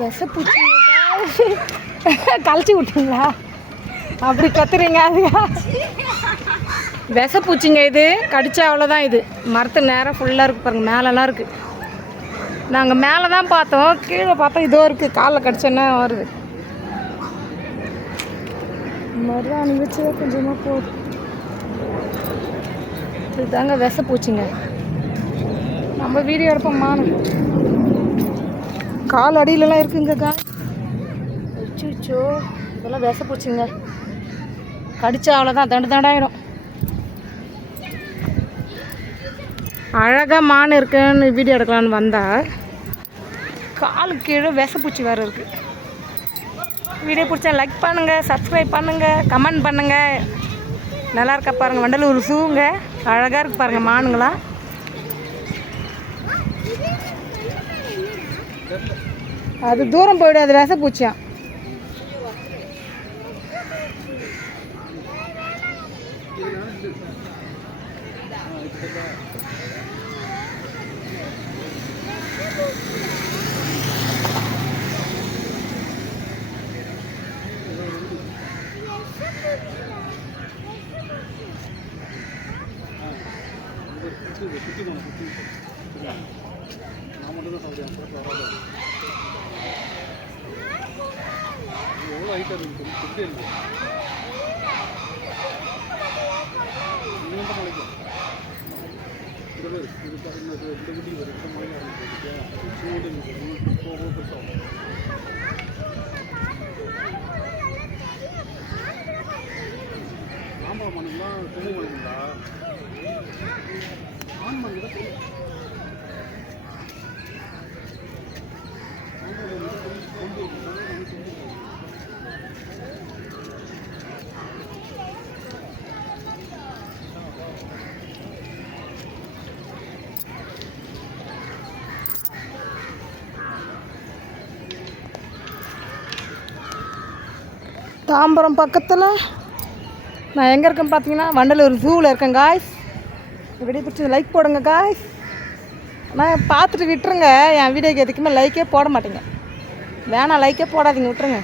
விஷப்பூச்சி கழிச்சி விட்டீங்களா? அப்படி கத்துறீங்க. அது விஷப்பூச்சிங்க. இது கடிச்சா அவ்வளோதான். இது மரத்து நேரம் ஃபுல்லாக இருக்குது பாருங்கள். மேலெல்லாம் இருக்குது. நாங்கள் மேலே தான் பார்த்தோம், கீழே பார்த்தோம் இதோ இருக்குது. காலில் கடிச்சோன்னா வருது. மருதாணி வச்சு கொஞ்சமாக போகுது. இதுதாங்க விஷப்பூச்சிங்க. நம்ம வீடியோ எடுப்போம். மானு கால் அடியிலலாம் இருக்குங்கக்கா. அச்சோ, இதெல்லாம் விஷப்பூச்சிங்க. கடிச்சா அவ்வளோதான், தண்டு தண்டாயிடும். அழகாக மான் இருக்குன்னு வீடியோ எடுக்கலான்னு வந்தால் காலு கீழே விஷப்பூச்சி வேறு இருக்குது. வீடியோ பிடிச்சா லைக் பண்ணுங்கள், சப்ஸ்கிரைப் பண்ணுங்கள், கமெண்ட் பண்ணுங்கள். நல்லா இருக்கா பாருங்கள். வண்டலூர் ஜூங்க அழகாக இருக்குது பாருங்கள் மானுங்களாம். அது தூரம் போய்டும். அது விஷப்பூச்சியாம். தாம்பரம் பக்கத்தில் நான் எங்கே இருக்கேன்னு பார்த்தீங்கன்னா வண்டலூர் ஜூவில் இருக்கேன் காய்ஸ். வீடியோ பிடிச்சி லைக் போடுங்க காய்ஸ். ஆனால் பார்த்துட்டு விட்டுருங்க. என் வீடியோக்கு எதுக்குமே லைக்கே போட மாட்டேங்க. வேணாம், லைக்கே போடாதீங்க, விட்டுருங்க.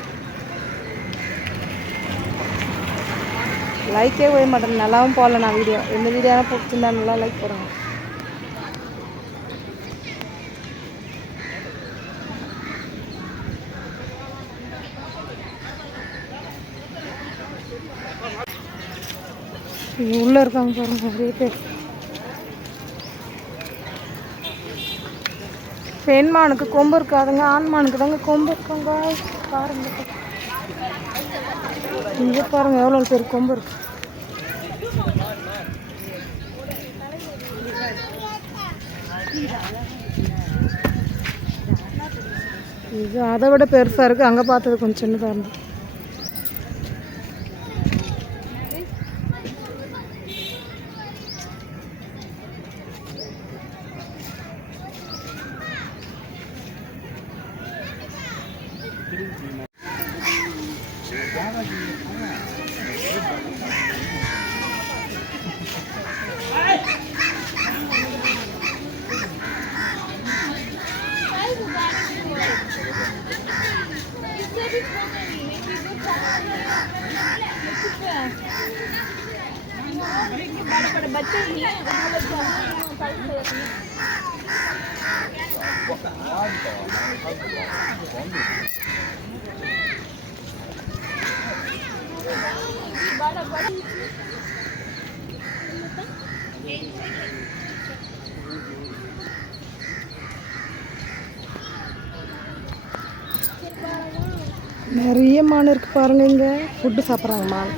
லைக்கே போய மாட்டேங்க. நல்லாவும் போடல நான் வீடியோ. எந்த வீடியோவும் பிடிச்சிருந்தா நல்லா லைக் போடுங்க. உள்ளே இருக்காங்க பாருங்க நிறைய பேர். பெண்மானுக்கு கொம்பு இருக்காதுங்க, ஆண்மானுக்கு தாங்க கொம்பு இருக்குங்க. பாருங்க, இங்கே பாருங்க எவ்வளோ பேர் கொம்பு இருக்கு. இது அதை விட பெருசாக இருக்குது. அங்கே பார்த்தது கொஞ்சம் சின்னதாக இருந்தது. நிறைய மான் இருக்கு பாருங்க. இங்க ஃபுட்டு சாப்பிட்றாங்க மான்.